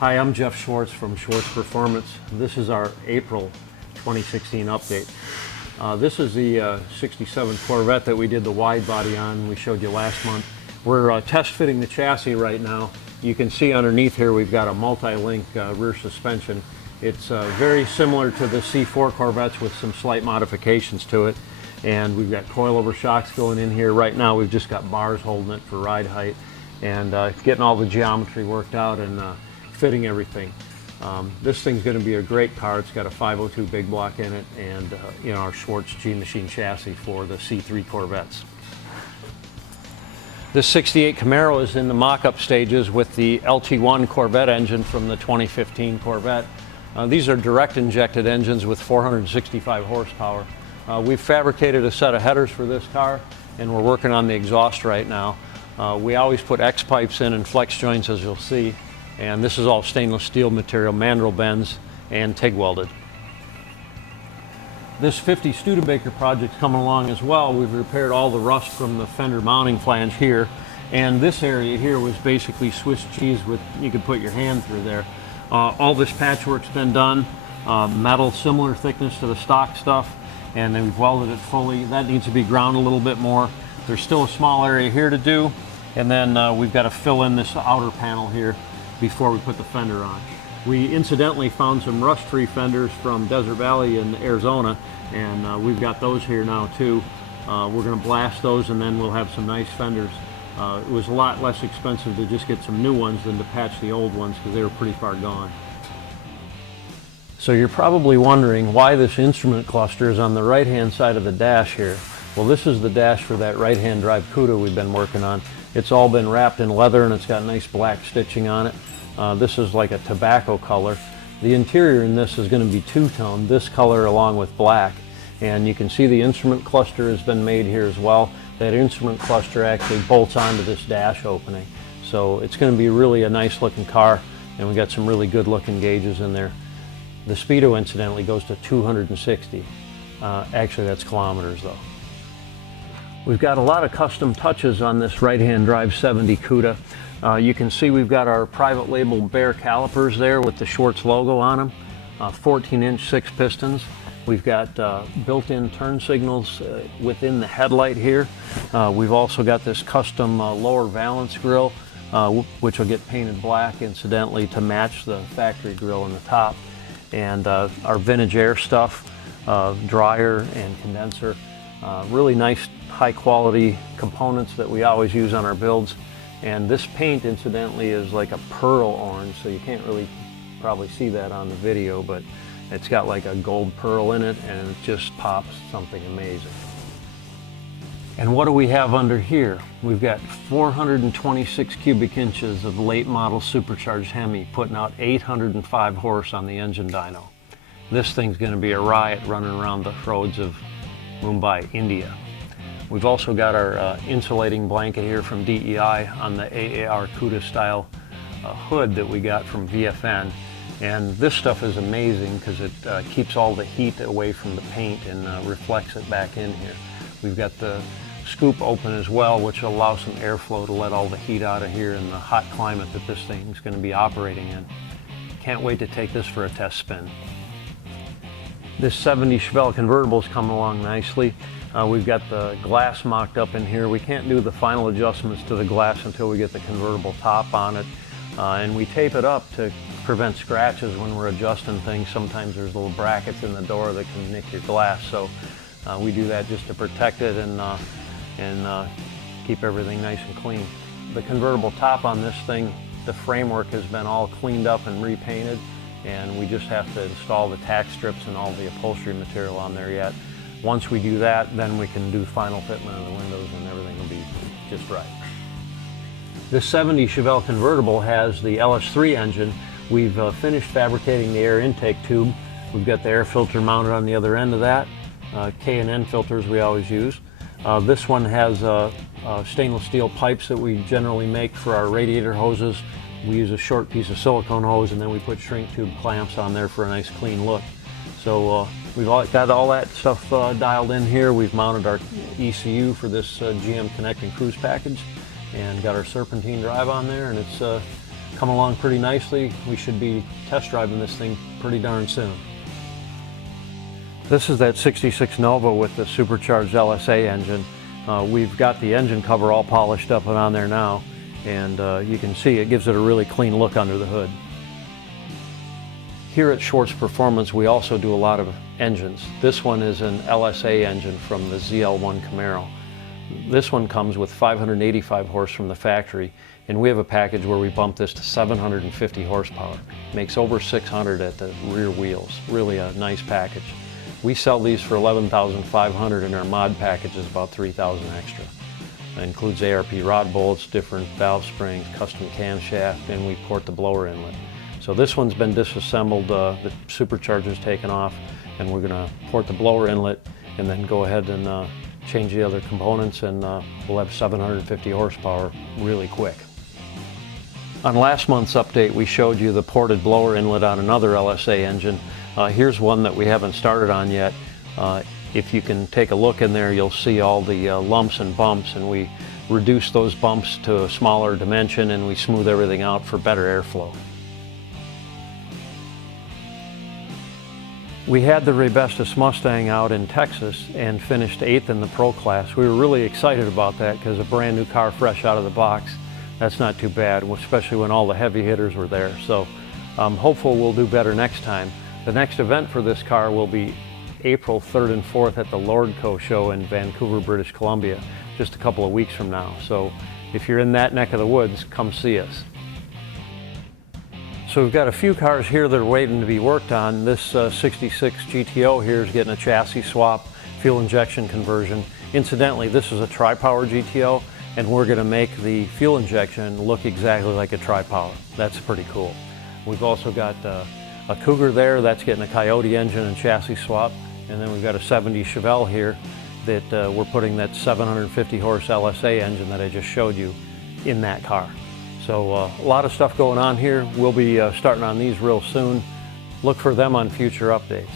Hi, I'm Jeff Schwartz from Schwartz Performance. This is our April 2016 update. This is the 67 Corvette that we did the wide body on. We showed you last month. We're test fitting the chassis right now. You can see underneath here we've got a multi-link rear suspension. It's very similar to the C4 Corvettes with some slight modifications to it. And we've got coilover shocks going in here. Right now we've just got bars holding it for ride height and getting all the geometry worked out and fitting everything. This thing's going to be a great car. It's got a 502 big block in it and our Schwartz G-Machine chassis for the C3 Corvettes. This 68 Camaro is in the mock-up stages with the LT1 Corvette engine from the 2015 Corvette. These are direct injected engines with 465 horsepower. We've fabricated a set of headers for this car and we're working on the exhaust right now. We always put X pipes in and flex joints, as you'll see. And this is all stainless steel material, mandrel bends, and TIG welded. This 50 Studebaker project's coming along as well. We've repaired all the rust from the fender mounting flange here. And this area here was basically Swiss cheese with, you could put your hand through there. All this patchwork's been done. Metal, similar thickness to the stock stuff. And then we've welded it fully. That needs to be ground a little bit more. There's still a small area here to do. And then we've got to fill in this outer panel here before we put the fender on. We incidentally found some rust-free fenders from Desert Valley in Arizona, and we've got those here now too. We're going to blast those and then we'll have some nice fenders. It was a lot less expensive to just get some new ones than to patch the old ones because they were pretty far gone. So you're probably wondering why this instrument cluster is on the right-hand side of the dash here. Well, this is the dash for that right-hand drive CUDA we've been working on. It's all been wrapped in leather and it's got nice black stitching on it. This is like a tobacco color. The interior in this is going to be two-tone, this color along with black. And you can see the instrument cluster has been made here as well. That instrument cluster actually bolts onto this dash opening. So it's going to be really a nice looking car, and we got some really good looking gauges in there. The speedo incidentally goes to 260. Actually that's kilometers though. We've got a lot of custom touches on this right-hand drive 70 CUDA. You can see we've got our private label Bear calipers there with the Schwartz logo on them. 14-inch 6 pistons. We've got built-in turn signals within the headlight here. We've also got this custom lower valance grille, which will get painted black incidentally to match the factory grille in the top. And our vintage air stuff, dryer and condenser. Really nice high quality components that we always use on our builds. And this paint incidentally is like a pearl orange, so you can't really probably see that on the video, but it's got like a gold pearl in it and it just pops something amazing. And what do we have under here? We've got 426 cubic inches of late model supercharged Hemi putting out 805 horse on the engine dyno. This thing's going to be a riot running around the roads of Mumbai, India. We've also got our insulating blanket here from DEI on the AAR CUDA style hood that we got from VFN. And this stuff is amazing because it keeps all the heat away from the paint and reflects it back in here. We've got the scoop open as well, which will allow some airflow to let all the heat out of here in the hot climate that this thing's going to be operating in. Can't wait to take this for a test spin. This 70 Chevelle convertible is coming along nicely. We've got the glass mocked up in here. We can't do the final adjustments to the glass until we get the convertible top on it. And we tape it up to prevent scratches when we're adjusting things. Sometimes there's little brackets in the door that can nick your glass. So we do that just to protect it and keep everything nice and clean. The convertible top on this thing, the framework has been all cleaned up and repainted. And we just have to install the tack strips and all the upholstery material on there yet. Once we do that, then we can do final fitment of the windows and everything will be just right. This 70 Chevelle convertible has the LS3 engine. We've finished fabricating the air intake tube. We've got the air filter mounted on the other end of that. K and N filters we always use. This one has stainless steel pipes that we generally make for our radiator hoses. We use a short piece of silicone hose and then we put shrink tube clamps on there for a nice clean look. So we've got all that stuff dialed in here. We've mounted our ECU for this GM Connect and Cruise package and got our serpentine drive on there, and it's coming along pretty nicely. We should be test driving this thing pretty darn soon. This is that 66 Nova with the supercharged LSA engine. We've got the engine cover all polished up and on there now, and you can see it gives it a really clean look under the hood. Here at Schwartz Performance, we also do a lot of engines. This one is an LSA engine from the ZL1 Camaro. This one comes with 585 horse from the factory, and we have a package where we bump this to 750 horsepower. Makes over 600 at the rear wheels. Really a nice package. We sell these for $11,500, and our mod package is about $3,000 extra. It includes ARP rod bolts, different valve springs, custom camshaft, and we port the blower inlet. So this one's been disassembled, the supercharger's taken off, and we're going to port the blower inlet and then go ahead and change the other components, and we'll have 750 horsepower really quick. On last month's update, we showed you the ported blower inlet on another LSA engine. Here's one that we haven't started on yet. If you can take a look in there, you'll see all the lumps and bumps, and we reduce those bumps to a smaller dimension, and we smooth everything out for better airflow. We had the Estes Mustang out in Texas and finished 8th in the Pro Class. We were really excited about that because a brand new car fresh out of the box, that's not too bad, especially when all the heavy hitters were there. So I'm hopeful we'll do better next time. The next event for this car will be April 3rd and 4th at the Lordco show in Vancouver, British Columbia, just a couple of weeks from now. So if you're in that neck of the woods, come see us. So we've got a few cars here that are waiting to be worked on. This 66 GTO here is getting a chassis swap, fuel injection conversion. Incidentally, this is a tri-power GTO, and we're going to make the fuel injection look exactly like a tri-power. That's pretty cool. We've also got a Cougar there, that's getting a Coyote engine and chassis swap. And then we've got a 70 Chevelle here that we're putting that 750 horse LSA engine that I just showed you in that car. So a lot of stuff going on here. We'll be starting on these real soon. Look for them on future updates.